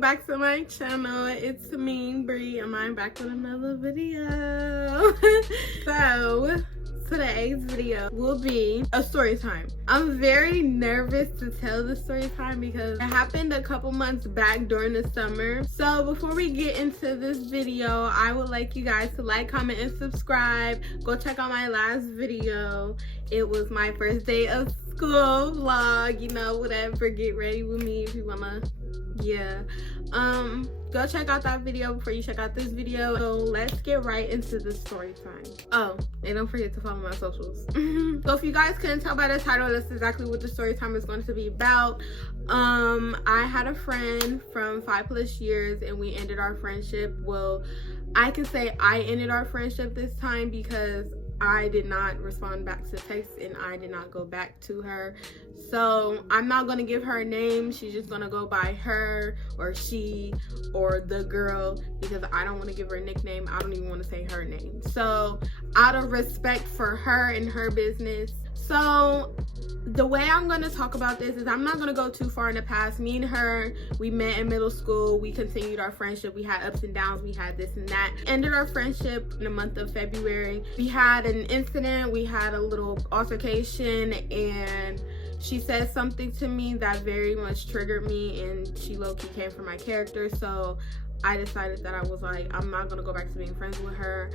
welcome back to my channel. It's me, Briii, and I'm back with another video. So today's video will be a story time. I'm very nervous to tell the story time because it happened a couple months back during the summer. So before we get into this video, I would like you guys to like, comment, and subscribe. Go check out my last video. It was my first day of school vlog, you know, whatever. Get ready with me if you wanna, yeah. Go check out that video before you check out this video. So let's get right into the story time. Oh, and don't forget to follow my socials. So if you guys couldn't tell by the title, that's exactly what the story time is going to be about. I had a friend from 5+ years and we ended our friendship. Well, I can say I ended our friendship this time because I did not respond back to text and I did not go back to her. So I'm not gonna give her a name. She's just gonna go by her or she or the girl because I don't want to give her a nickname. I don't even want to say her name. So out of respect for her and her business. So the way I'm going to talk about this is I'm not going to go too far in the past. Me and her, we met in middle school. We continued our friendship. We had ups and downs. We had this and that. Ended our friendship in the month of February. We had an incident. We had a little altercation and she said something to me that very much triggered me and she low-key came for my character. So I decided that I was like, I'm not gonna go back to being friends with her.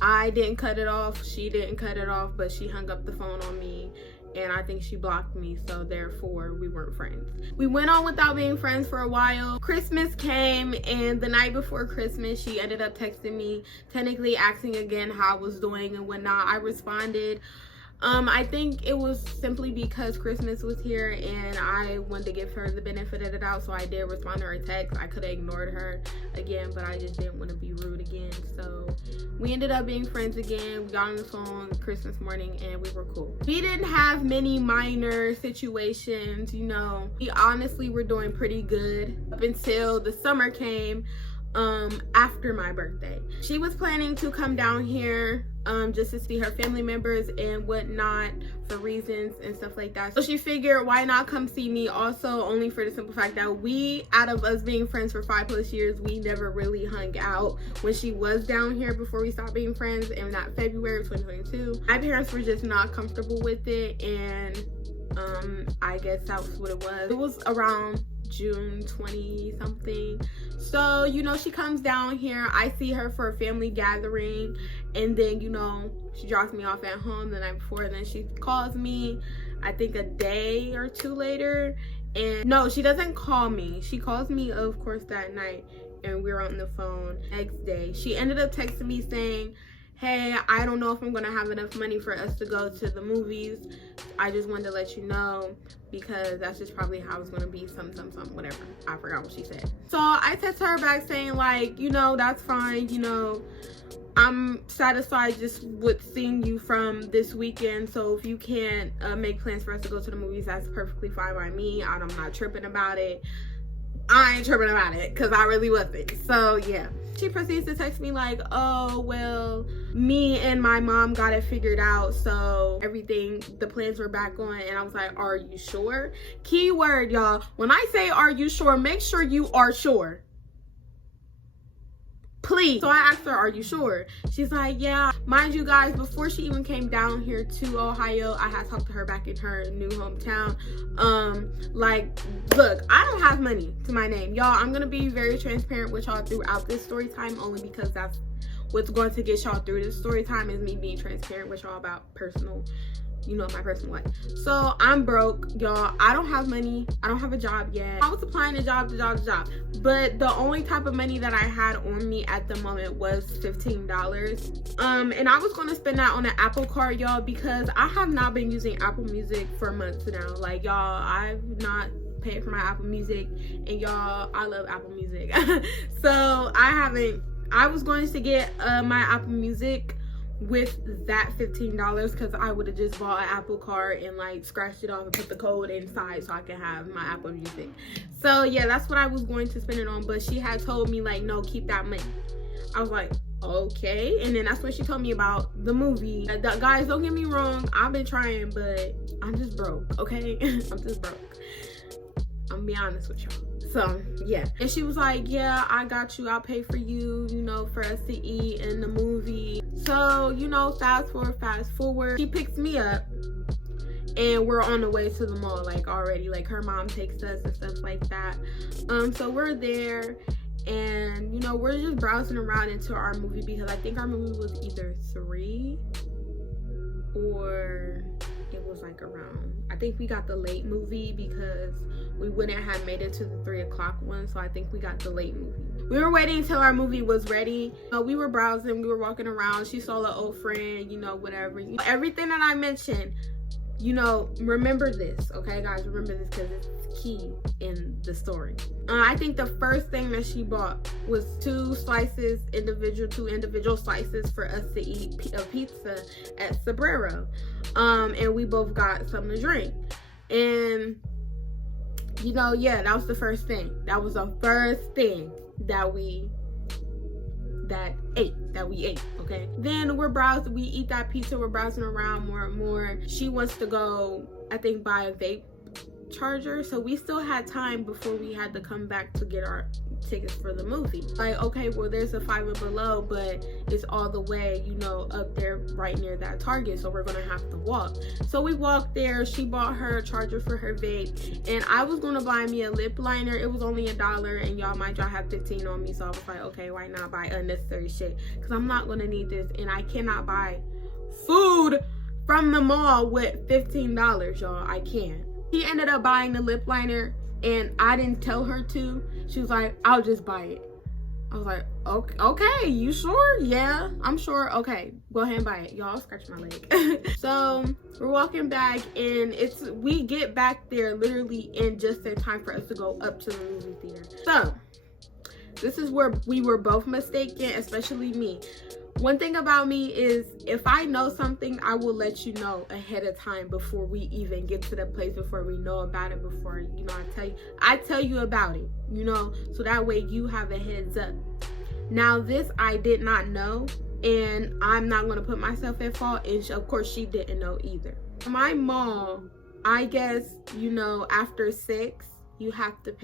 I didn't cut it off, she didn't cut it off, but she hung up the phone on me and I think she blocked me, so therefore we weren't friends. We went on without being friends for a while. Christmas came and the night before Christmas she ended up texting me, technically asking again how I was doing and whatnot. I responded. I think it was simply because Christmas was here and I wanted to give her the benefit of the doubt, so I did respond to her text. I could have ignored her again, but I just didn't want to be rude again. So we ended up being friends again. We got on the phone Christmas morning and we were cool. We didn't have many minor situations, you know. We honestly were doing pretty good up until the summer came. After my birthday, she was planning to come down here just to see her family members and whatnot for reasons and stuff like that. So she figured why not come see me, also only for the simple fact that we, out of us being friends for 5+ years, we never really hung out when she was down here before we stopped being friends in that February of 2022. My parents were just not comfortable with it and I guess that was what it was. It was around June 20 something. So you know, she comes down here, I see her for a family gathering, and then you know, she drops me off at home the night before, and then she calls me I think a day or two later. And no, she doesn't call me, she calls me of course that night and we're on the phone. Next day she ended up texting me saying, hey, I don't know if I'm gonna have enough money for us to go to the movies. I just wanted to let you know because that's just probably how it's gonna be, some, whatever. I forgot what she said. So I text her back saying like, you know, that's fine. You know, I'm satisfied just with seeing you from this weekend. So if you can't make plans for us to go to the movies, that's perfectly fine by me. I'm not tripping about it. I ain't tripping about it because I really wasn't. So yeah, she proceeds to text me like, oh well, me and my mom got it figured out, so everything, the plans were back on. And I was like, are you sure? Keyword, y'all, when I say are you sure, make sure you are sure, please. So I asked her, are you sure? She's like, yeah. Mind you guys, before she even came down here to Ohio, I had talked to her back in her new hometown. Like, look, I don't have money to my name, y'all. I'm gonna be very transparent with y'all throughout this story time, only because that's what's going to get y'all through this story time, is me being transparent with y'all about personal, you know, my personal life. So I'm broke, y'all. I don't have money. I don't have a job yet. I was applying to job, but the only type of money that I had on me at the moment was $15. And I was going to spend that on an Apple Card, y'all, because I have not been using Apple Music for months now. Like, y'all, I've not paid for my Apple Music, and y'all, I love Apple Music. So I was going to get my Apple Music with that $15 because I would have just bought an Apple Card and like scratched it off and put the code inside so I can have my Apple Music. So yeah, that's what I was going to spend it on, but she had told me like, no, keep that money. I was like, okay. And then that's when she told me about the movie. Guys, don't get me wrong, I've been trying, but I'm just broke, okay? I'm just broke. I'm gonna be honest with y'all. So yeah, and she was like, yeah, I got you, I'll pay for you, you know, for us to eat in the movie. So, you know, fast forward, she picks me up and we're on the way to the mall, like already, like her mom takes us and stuff like that. So we're there, and you know, we're just browsing around into our movie, because I think our movie was either 3 or it was like around, I think we got the late movie because we wouldn't have made it to the 3 o'clock one, so I think we got the late movie. We were waiting until our movie was ready. We were browsing, we were walking around, she saw an old friend, you know, whatever. Everything that I mentioned, you know, remember this, okay guys, remember this, because it's key in the story. I think the first thing that she bought was 2 individual slices for us to eat a pizza at Sbarro, and we both got something to drink. And you know, yeah, that was the first thing. That was the first thing that we ate, okay? Then we're browsing, we eat that pizza, we're browsing around more and more. She wants to go, I think, buy a vape charger, so we still had time before we had to come back to get our tickets for the movie. Like, okay, well, there's a Five and Below, but it's all the way, you know, up there right near that Target, so we're gonna have to walk. So we walked there. She bought her a charger for her vape, and I was gonna buy me a lip liner. It was only $1, and y'all might y'all have 15 on me, so I was like, okay, why not buy unnecessary shit, because I'm not gonna need this, and I cannot buy food from the mall with $15, y'all. I can't. She ended up buying the lip liner, and I didn't tell her to. She was like, I'll just buy it. I was like, okay, you sure? Yeah, I'm sure. Okay, go ahead and buy it. Y'all, scratch my leg. So we're walking back, and we get back there literally in just in time for us to go up to the movie theater. So this is where we were both mistaken, especially me. One thing about me is, if I know something, I will let you know ahead of time before we even get to the place, before we know about it, before, you know, I tell you about it, you know, so that way you have a heads up. Now this I did not know, and I'm not going to put myself at fault, and of course she didn't know either. My mall, I guess, you know, after 6, you have to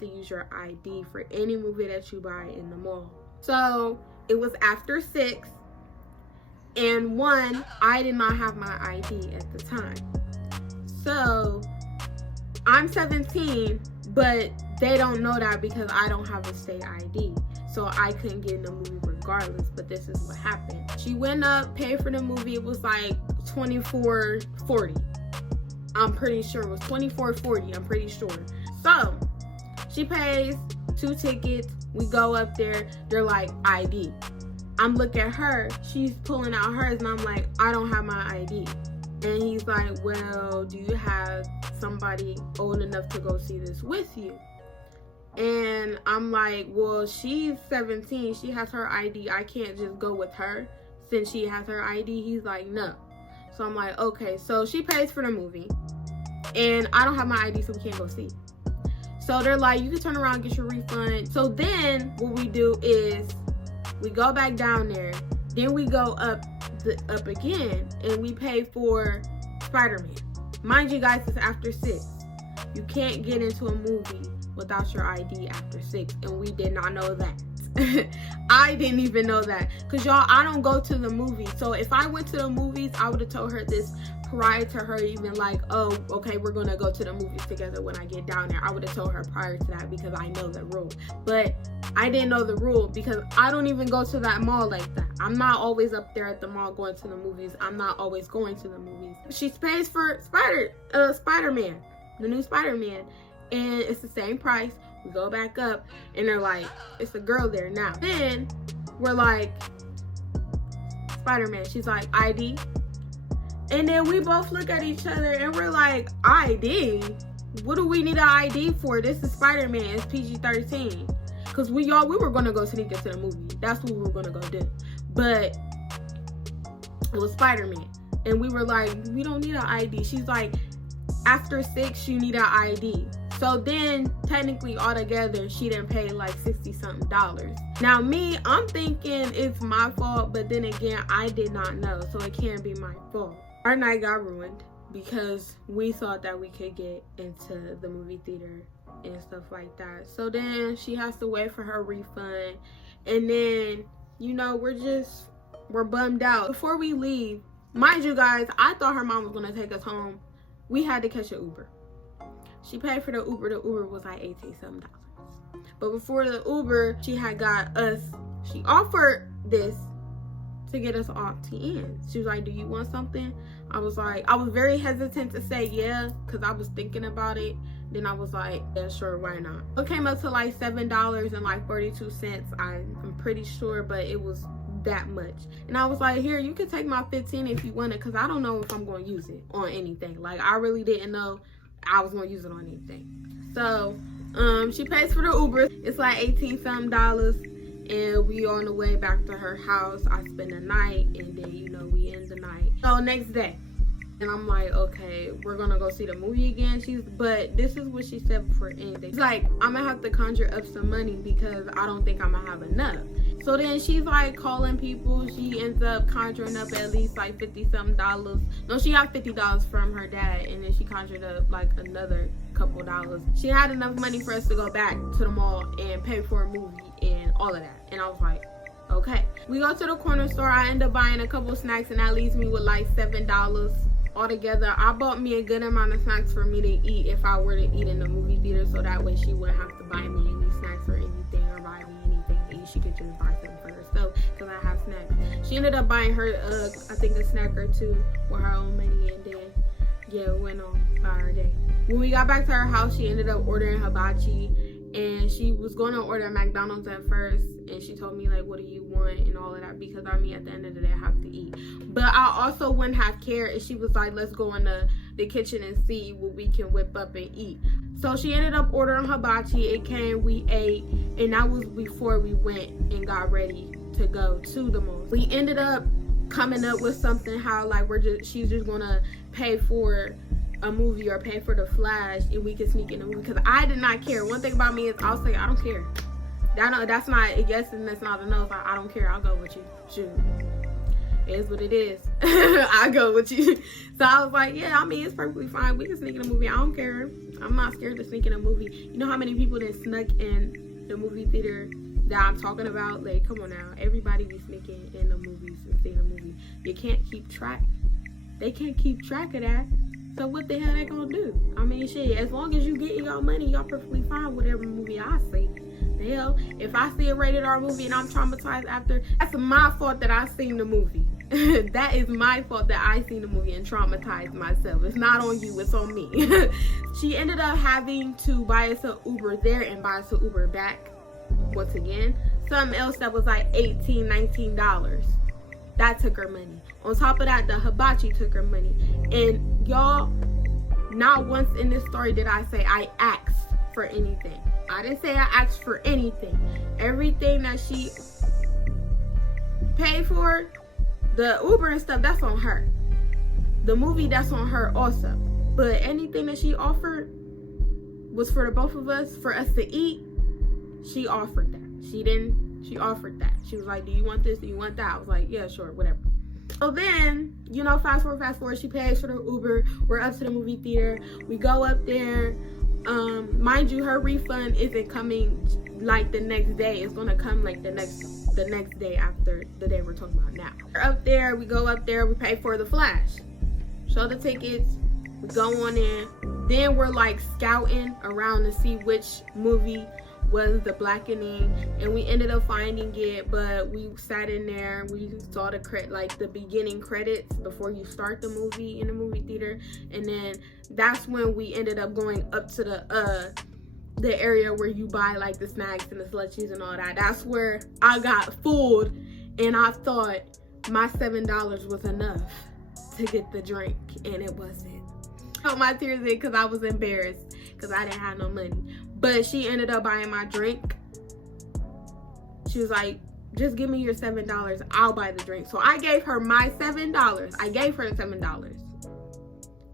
use your ID for any movie that you buy in the mall. So it was after 6, and 1, I did not have my ID at the time. So I'm 17, but they don't know that because I don't have a state ID. So I couldn't get in the movie regardless, but this is what happened. She went up, paid for the movie. It was like $24.40. I'm pretty sure it was $24.40, I'm pretty sure. So she pays 2 tickets. We go up there, they're like, ID. I'm looking at her, she's pulling out hers, and I'm like, I don't have my ID. And he's like, well, do you have somebody old enough to go see this with you? And I'm like, well, she's 17, she has her ID, I can't just go with her since she has her ID. He's like, no. So I'm like, okay. So she pays for the movie, and I don't have my ID, so we can't go see. So they're like, you can turn around and get your refund. So then what we do is we go back down there, then we go up again, and we pay for Spider-Man. Mind you guys, it's after 6. You can't get into a movie without your ID after 6, and we did not know that. I didn't even know that, because y'all, I don't go to the movies. So if I went to the movies, I would have told her this prior to her even like, oh, okay, we're gonna go to the movies together when I get down there. I would have told her prior to that, because I know the rule. But I didn't know the rule because I don't even go to that mall like that. I'm not always up there at the mall going to the movies. I'm not always going to the movies. She pays for Spider-Man, the new Spider-Man, and it's the same price. We go back up, and they're like, it's a girl there now. Then we're like, Spider-Man. She's like, ID. And then we both look at each other, and we're like, ID? What do we need an ID for? This is Spider-Man. It's PG-13. Because we were going to go sneak into the movie. That's what we were going to go do. But it was Spider-Man. And we were like, we don't need an ID. She's like, after 6, you need an ID. So then, technically, altogether, she didn't pay like $60-something. Now, me, I'm thinking it's my fault, but then again, I did not know, so it can't be my fault. Our night got ruined because we thought that we could get into the movie theater and stuff like that. So then she has to wait for her refund, and then, you know, we're bummed out. Before we leave, mind you guys, I thought her mom was gonna take us home. We had to catch an Uber. She paid for the Uber. The Uber was like $18-something. But before the Uber, she had got us, she offered this to get us off TN. She was like, do you want something? I was very hesitant to say yeah, because I was thinking about it. Then I was like, yeah, sure, why not? It came up to like $7.42. I'm pretty sure, but it was that much. And I was like, here, you can take my 15 if you want it, because I don't know if I'm going to use it on anything. Like, I really didn't know I was going to use it on anything. So she pays for the Uber. It's like $18-something, and we on the way back to her house. I spend the night, and then, you know, we end the night. So next day, and I'm like, okay, we're gonna go see the movie again. But this is what she said before anything. She's like, I'm gonna have to conjure up some money because I don't think I'm gonna have enough. So then she's like calling people. She ends up conjuring up at least like $50-something. No, she got $50 from her dad, and then she conjured up like another couple dollars. She had enough money for us to go back to the mall and pay for a movie and all of that. And I was like, okay. We go to the corner store. I end up buying a couple snacks, and that leaves me with like $7 altogether. I bought me a good amount of snacks for me to eat if I were to eat in the movie theater, so that way she wouldn't have to buy me any snacks or anything, or buy me anything to eat. She could just buy something for herself because I have snacks. She ended up buying her I think a snack or two with her own money, and then yeah, went on by her day. When we got back to her house, she ended up ordering hibachi, and she was going to order McDonald's at first, and she told me like, what do you want and all of that, because I mean, at the end of the day, I have to eat. But I also wouldn't have cared if she was like, let's go in the kitchen and see what we can whip up and eat. So she ended up ordering hibachi. It came, we ate, and that was before we went and got ready to go to the mall. We ended up coming up with something how like she's just gonna pay for a movie or pay for the Flash, and we can sneak in the movie, because I did not care. One thing about me is I'll say I don't care. That's not a yes and that's not a no. I don't care. I'll go with you. Shoot, it is what it is. I go with you. So I was like, yeah, I mean, it's perfectly fine. We can sneak in a movie. I don't care. I'm not scared to sneak in a movie. You know how many people that snuck in the movie theater that I'm talking about? Like, come on now. Everybody be sneaking in the movies and seeing a movie. You can't keep track. They can't keep track of that. So what the hell they gonna do? I mean, shit, as long as you get your money, y'all perfectly fine with whatever movie I see. The hell, if I see a rated R movie and I'm traumatized after, that's my fault that I seen the movie. That is my fault that I seen the movie and traumatized myself. It's not on you, it's on me. She ended up having to buy us an Uber there and buy us an Uber back. Once again, something else that was like $18, $19. That took her money. On top of that, the hibachi took her money. And y'all, not once in this story did I say I asked for anything. I didn't say I asked for anything. Everything that she paid for, the Uber and stuff, that's on her. The movie, that's on her also. But anything that she offered was for the both of us, for us to eat. She offered that. She offered that. She was like, do you want this? Do you want that? I was like, yeah, sure, whatever. So then, you know, fast forward, she pays for the Uber. We're up to the movie theater. We go up there. Mind you, her refund isn't coming like the next day. It's gonna come like the next day after the day we're talking about now. We're up there, we go up there, we pay for the Flash. Show the tickets, we go on in. Then we're like scouting around to see which movie was the blackening, and we ended up finding it. But we sat in there, we saw the beginning credits before you start the movie in the movie theater, and then that's when we ended up going up to the area where you buy like the snacks and the slushies and all that. That's where I got fooled, and I thought my $7 was enough to get the drink, and it wasn't. I put my tears in because I was embarrassed because I didn't have no money. But she ended up buying my drink. She was like, just give me your $7. I'll buy the drink. So I gave her my $7. I gave her the $7.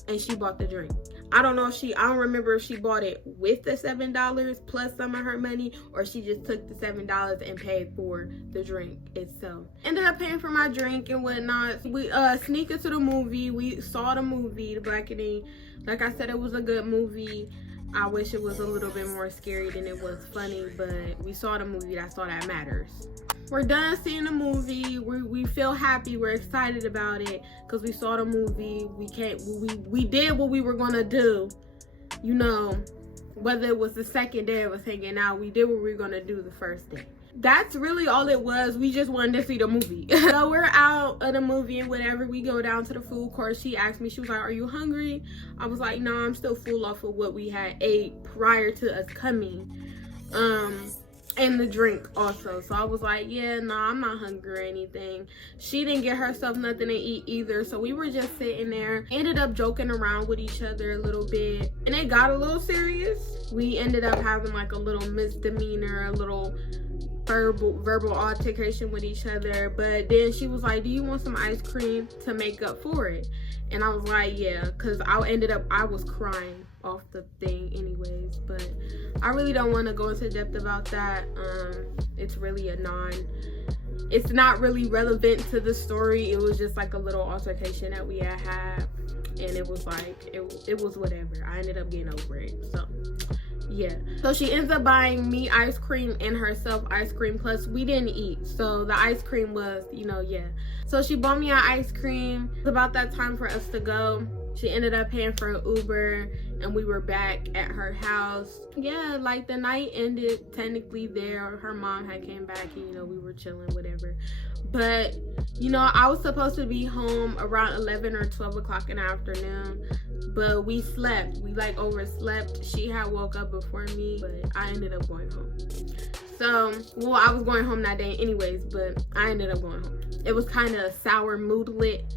And she bought the drink. I don't remember if she bought it with the $7 plus some of her money, or she just took the $7 and paid for the drink itself. Ended up paying for my drink and whatnot. We sneak into the movie. We saw the movie, The Blackening. Like I said, it was a good movie. I wish it was a little bit more scary than it was funny, but we saw the movie. That's all that matters. We're done seeing the movie. We feel happy. We're excited about it because we saw the movie. We did what we were gonna do. You know, whether it was the second day of us hanging out, we did what we were gonna do the first day. That's really all it was. We just wanted to see the movie. So we're out of the movie and whatever. We go down to the food court. She asked me, she was like, are you hungry? I was like, no, I'm still full off of what we had ate prior to us coming. And the drink also. So I was like, yeah, no, I'm not hungry or anything. She didn't get herself nothing to eat either. So we were just sitting there. Ended up joking around with each other a little bit. And it got a little serious. We ended up having like a little misdemeanor, a little verbal altercation with each other. But then she was like, do you want some ice cream to make up for it? And I was like, yeah, because I was crying off the thing anyways. But I really don't want to go into depth about that. It's really it's not really relevant to the story. It was just like a little altercation that we had, and it was like it was whatever. I ended up getting over it. So yeah, so she ends up buying me ice cream and herself ice cream, plus we didn't eat, so the ice cream was, you know, yeah. So she bought me an ice cream. It was about that time for us to go. She ended up paying for an Uber and we were back at her house. Yeah, like the night ended technically there. Her mom had came back and, you know, we were chilling, whatever. But, you know, I was supposed to be home around 11 or 12 o'clock in the afternoon, but we slept. We like overslept. She had woke up before me, but I ended up going home. So, well, I was going home that day anyways, but I ended up going home. It was kind of sour moodlet,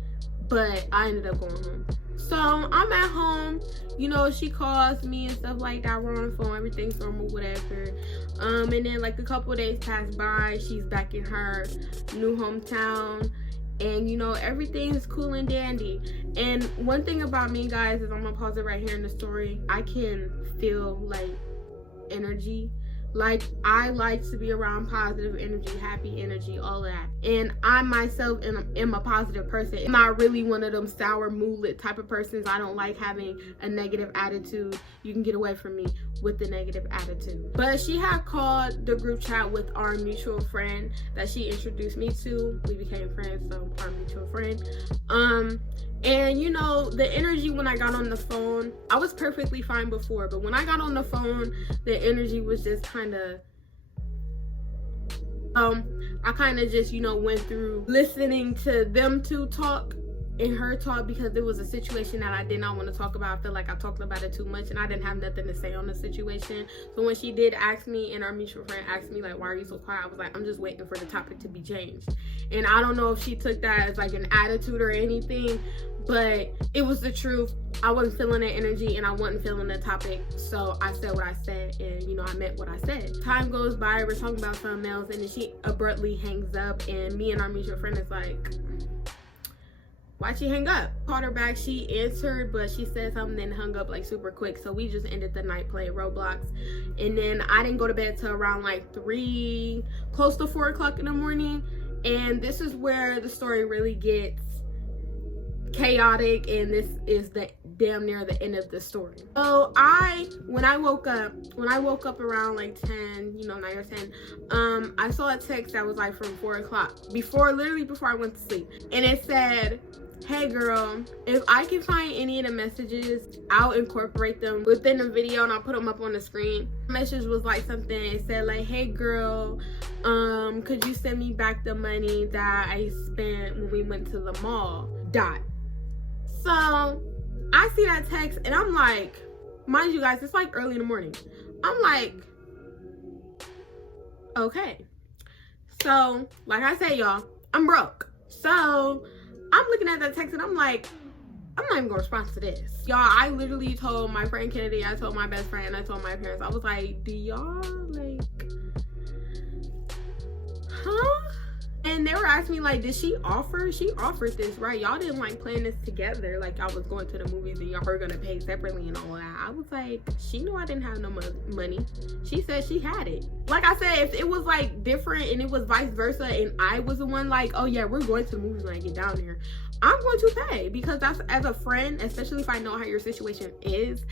but I ended up going home. So I'm at home, you know, she calls me and stuff like that. We're on the phone, everything's normal, whatever. And then like a couple of days pass by, she's back in her new hometown, and you know, everything's cool and dandy. And one thing about me, guys, is I'm gonna pause it right here in the story. I can feel like energy. Like, I like to be around positive energy, happy energy, all of that. And I myself am a positive person. I'm not really one of them sour moodlet type of persons. I don't like having a negative attitude. You can get away from me with the negative attitude. But she had called the group chat with our mutual friend that she introduced me to. We became friends, so our mutual friend. And you know, the energy when I got on the phone, I was perfectly fine before, but when I got on the phone, the energy was just kind of, I kind of just, you know, went through listening to them two talk and her talk, because it was a situation that I did not want to talk about. I feel like I talked about it too much and I didn't have nothing to say on the situation. So when she did ask me, and our mutual friend asked me like, why are you so quiet? I was like, I'm just waiting for the topic to be changed. And I don't know if she took that as like an attitude or anything, but it was the truth. I wasn't feeling the energy and I wasn't feeling the topic, so I said what I said, and you know, I meant what I said. Time goes by, we're talking about something else, and then she abruptly hangs up, and me and our mutual friend is like, why'd she hang up? Called her back, she answered, but she said something and hung up like super quick. So we just ended the night playing Roblox. And then I didn't go to bed till around like 3, close to 4 o'clock in the morning. And this is where the story really gets chaotic, and this is the damn near the end of the story. So when I woke up around like 10, you know, 9 or 10, I saw a text that was like from 4 o'clock, literally before I went to sleep, and it said, hey girl, if I can find any of the messages, I'll incorporate them within the video and I'll put them up on the screen. The message was like something, it said like, hey girl, could you send me back the money that I spent when we went to the mall, ... So I see that text and I'm like, mind you guys, it's like early in the morning. I'm like, okay. So like I said, y'all, I'm broke. So I'm looking at that text and I'm like, I'm not even gonna respond to this. Y'all, I literally told my friend Kennedy, I told my best friend, I told my parents. I was like, do y'all like, huh? And they were asking me like, did she offer? She offered this, right? Y'all didn't like plan this together. Like y'all was going to the movies and y'all were gonna pay separately and all that. I was like, she knew I didn't have no money. She said she had it. Like I said, if it was like different and it was vice versa and I was the one like, oh yeah, we're going to the movies when I get down there, I'm going to pay, because that's, as a friend, especially if I know how your situation is,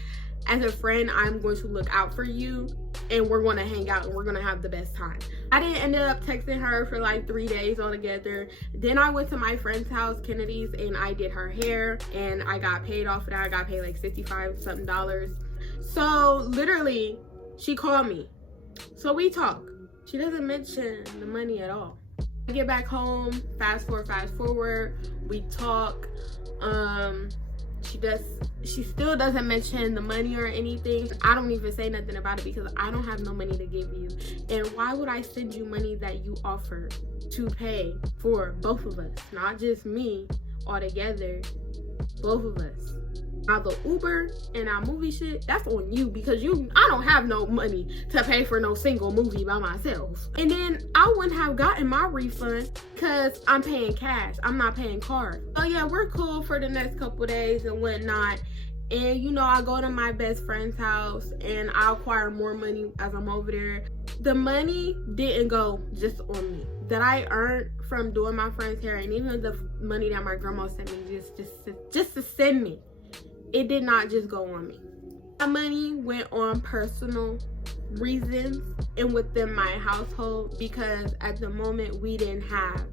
as a friend, I'm going to look out for you and we're going to hang out and we're going to have the best time. I didn't end up texting her for like 3 days altogether. Then I went to my friend's house, Kennedy's, and I did her hair and I got paid off of that. I got paid like $65 something. So literally, she called me. So we talk. She doesn't mention the money at all. I get back home, fast forward, we talk. She still doesn't mention the money or anything. I don't even say nothing about it because I don't have no money to give you. And why would I send you money that you offer to pay for both of us? Not just me altogether, both of us. Now the Uber and our movie shit, that's on you because I don't have no money to pay for no single movie by myself. And then I wouldn't have gotten my refund because I'm paying cash. I'm not paying card. So yeah, we're cool for the next couple days and whatnot. And you know, I go to my best friend's house and I acquire more money as I'm over there. The money didn't go just on me. That I earned from doing my friend's hair, and even the money that my grandma sent me just to send me, it did not just go on me. My money went on personal reasons and within my household because at the moment we didn't have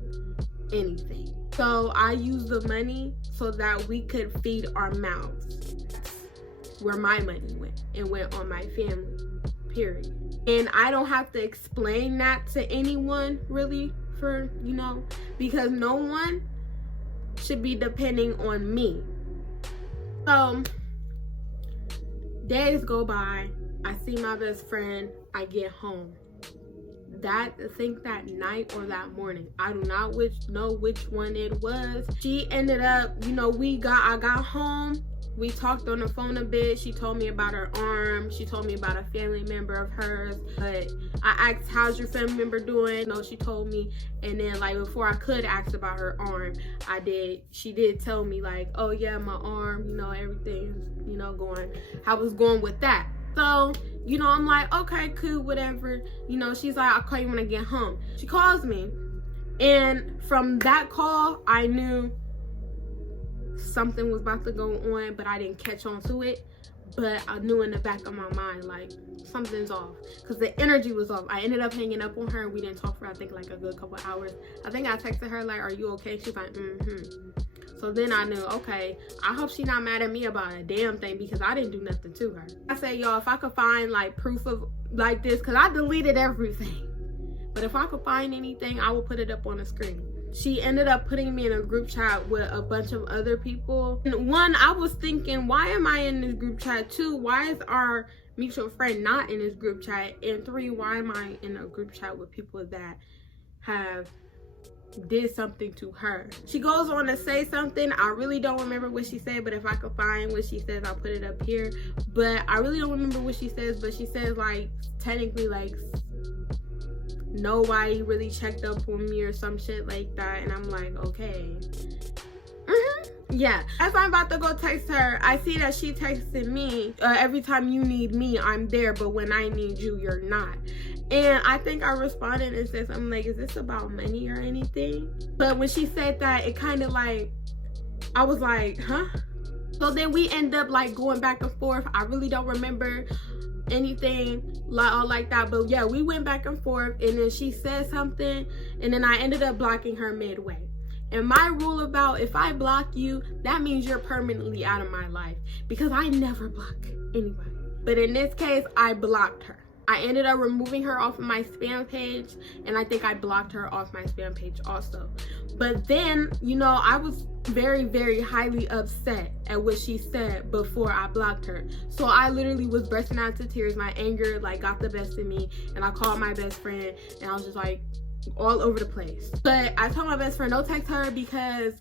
anything. So I used the money so that we could feed our mouths. Where my money went. It went on my family, period. And I don't have to explain that to anyone really, for, you know, because no one should be depending on me. So days go by, I see my best friend, I get home. I think that night or that morning, I do not know which one it was. She ended up, you know, I got home, we talked on the phone a bit. She told me about her arm. She told me about a family member of hers. But I asked, how's your family member doing? No, she told me. And then like before I could ask about her arm, she did tell me like, oh yeah, my arm, you know, everything's, you know, I was going with that. So, you know, I'm like, okay, cool, whatever. You know, she's like, I'll call you when I get home. She calls me. And from that call, I knew something was about to go on, but I didn't catch on to it. But I knew in the back of my mind, like, something's off. Because the energy was off. I ended up hanging up on her, and we didn't talk for, I think, like a good couple hours. I think I texted her, like, are you okay? She's like, So then I knew, okay, I hope she's not mad at me about a damn thing because I didn't do nothing to her. I said, y'all, if I could find, like, proof of, like, this, because I deleted everything. But if I could find anything, I will put it up on the screen. She ended up putting me in a group chat with a bunch of other people. And one, I was thinking, why am I in this group chat? Two, why is our mutual friend not in this group chat? And three, why am I in a group chat with people that have did something to her? She goes on to say something. I really don't remember what she said, but if I could find what she says, I'll put it up here. But I really don't remember what she says, but she says like, technically like, nobody really checked up on me or some shit like that. And I'm like, okay. Yeah, as I'm about to go text her, I see that she texted me, every time you need me, I'm there, but when I need you, you're not. And I think I responded and said something like, is this about money or anything? But when she said that, it kind of like, I was like, huh? So then we end up like going back and forth. I really don't remember anything like that, but yeah, we went back and forth, and then she said something, and then I ended up blocking her midway. And my rule about, if I block you, that means you're permanently out of my life, because I never block anybody. But in this case, I blocked her. I ended up removing her off of my spam page, and I think I blocked her off my spam page also. But then, you know, I was very, very highly upset at what she said before I blocked her. So I literally was bursting out into tears. My anger like got the best of me, and I called my best friend, and I was just like all over the place. But I told my best friend, don't text her because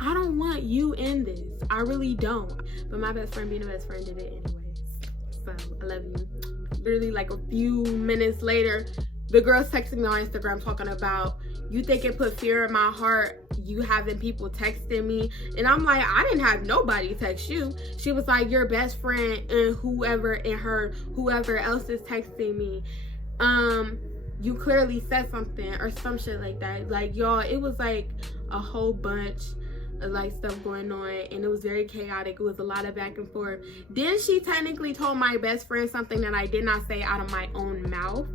I don't want you in this. I really don't. But my best friend, being a best friend, did it anyways. So I love you. Literally like a few minutes later, the girl's texting me on Instagram talking about, you think it put fear in my heart, you having people texting me? And I'm like, I didn't have nobody text you. She was like, your best friend and whoever else is texting me. You clearly said something or some shit like that. Like, y'all, it was like a whole bunch like stuff going on, and it was very chaotic. It was a lot of back and forth. Then she technically told my best friend something that I did not say out of my own mouth.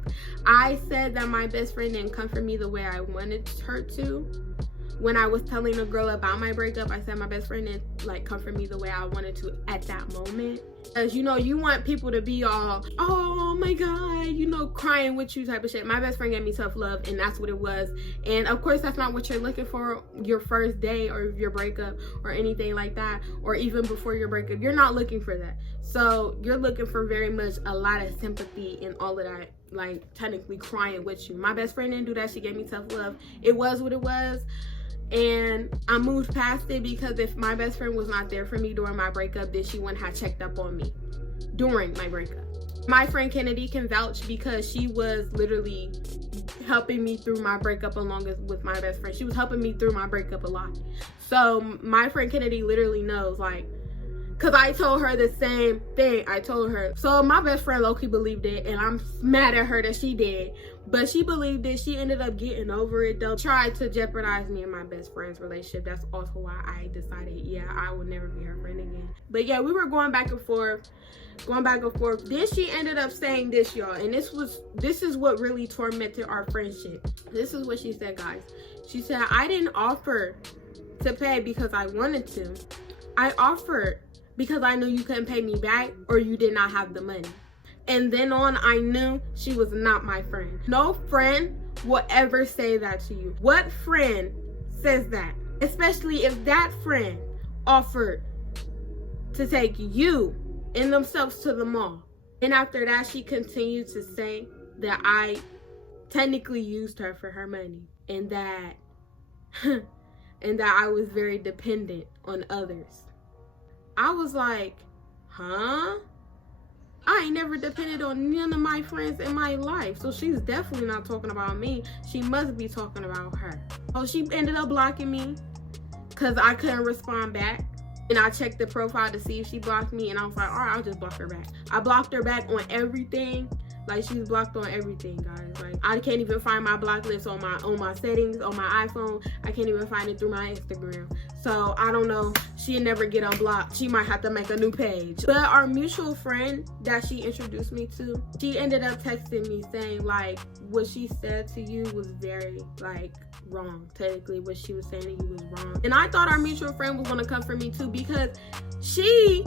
I said that my best friend didn't comfort me the way I wanted her to. When I was telling the girl about my breakup, I said my best friend didn't like comfort me the way I wanted to at that moment. Because you know, you want people to be all, oh my god, you know, crying with you type of shit. My best friend gave me tough love, and that's what it was. And of course, that's not what you're looking for your first day or your breakup or anything like that, or even before your breakup. You're not looking for that. So you're looking for very much a lot of sympathy and all of that, like technically crying with you. My best friend didn't do that. She gave me tough love. It was what it was. And I moved past it, because if my best friend was not there for me during my breakup, then she wouldn't have checked up on me during my breakup. My friend Kennedy can vouch, because she was literally helping me through my breakup along with my best friend. She was helping me through my breakup a lot. So my friend Kennedy literally knows, like, because I told her the same thing. I told her. So my best friend low-key believed it, and I'm mad at her that she did. But she believed it. She ended up getting over it, though. Tried to jeopardize me and my best friend's relationship. That's also why I decided, yeah, I would never be her friend again. But yeah, we were going back and forth. Then she ended up saying this, y'all. And this is what really tormented our friendship. This is what she said, guys. She said, I didn't offer to pay because I wanted to. I offered because I knew you couldn't pay me back, or you did not have the money. And then on, I knew she was not my friend. No friend will ever say that to you. What friend says that? Especially if that friend offered to take you and themselves to the mall. And after that, she continued to say that I technically used her for her money, and that I was very dependent on others. I was like, huh? I ain't never depended on none of my friends in my life. So she's definitely not talking about me. She must be talking about her. So she ended up blocking me because I couldn't respond back. And I checked the profile to see if she blocked me, and I was like, all right, I'll just block her back. I blocked her back on everything. Like, she's blocked on everything, guys. Like, I can't even find my block list on my settings on my iPhone. I can't even find it through my Instagram. So I don't know. She'll never get unblocked. She might have to make a new page. But our mutual friend that she introduced me to, she ended up texting me saying, like, what she said to you was very, like, wrong. Technically, what she was saying to you was wrong. And I thought our mutual friend was gonna come for me too, because she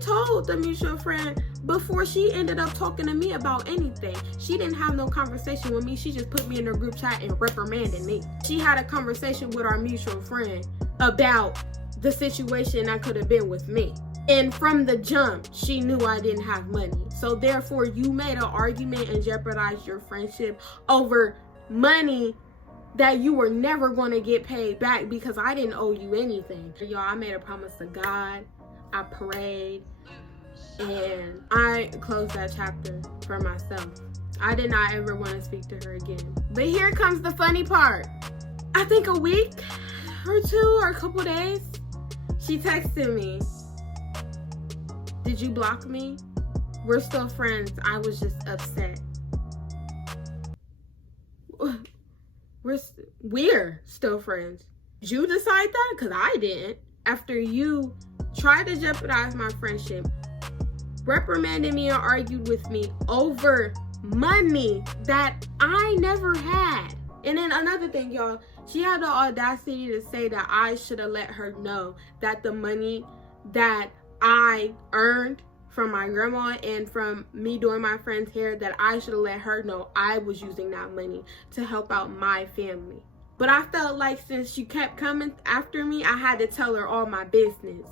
told the mutual friend before she ended up talking to me about anything. She didn't have no conversation with me. She just put me in her group chat and reprimanded me. She had a conversation with our mutual friend about the situation that could have been with me. And from the jump, she knew I didn't have money. So therefore, you made an argument and jeopardized your friendship over money that you were never going to get paid back, because I didn't owe you anything. Y'all, I made a promise to God. I prayed, and I closed that chapter for myself. I did not ever want to speak to her again. But here comes the funny part. I think a week or two or a couple days, she texted me, did you block me? We're still friends. I was just upset. We're still friends. Did you decide that? Because I didn't. After you tried to jeopardize my friendship, reprimanded me and argued with me over money that I never had. And then another thing, y'all, she had the audacity to say that I should have let her know that the money that I earned from my grandma and from me doing my friend's hair, that I should have let her know I was using that money to help out my family. But I felt like since she kept coming after me, I had to tell her all my business.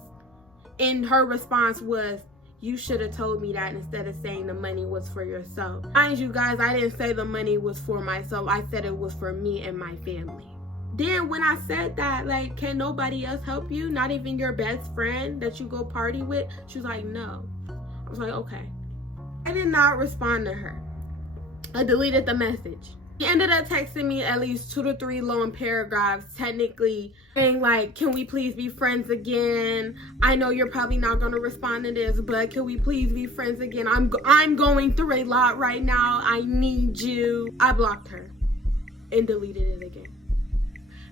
And her response was, you should have told me that instead of saying the money was for yourself. Mind you guys, I didn't say the money was for myself. I said it was for me and my family. Then when I said that, like, can nobody else help you? Not even your best friend that you go party with? She was like, no. I was like, okay. I did not respond to her. I deleted the message. She ended up texting me at least 2 to 3 long paragraphs, technically saying like, can we please be friends again? I know you're probably not going to respond to this, but can we please be friends again? I'm going through a lot right now. I need you. I blocked her and deleted it again.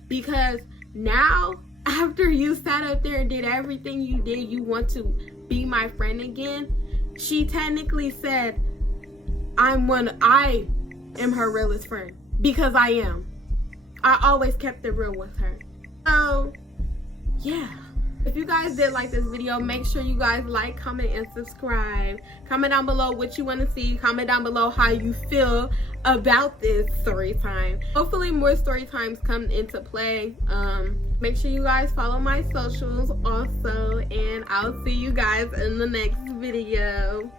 Because now after you sat up there and did everything you did, you want to be my friend again. She technically said, I am her realest friend, because I am. I always kept it real with her. So yeah, if you guys did like this video, make sure you guys like, comment, and subscribe. Comment down below what you want to see. Comment down below how you feel about this story time. Hopefully more story times come into play. Make sure you guys follow my socials also, and I'll see you guys in the next video.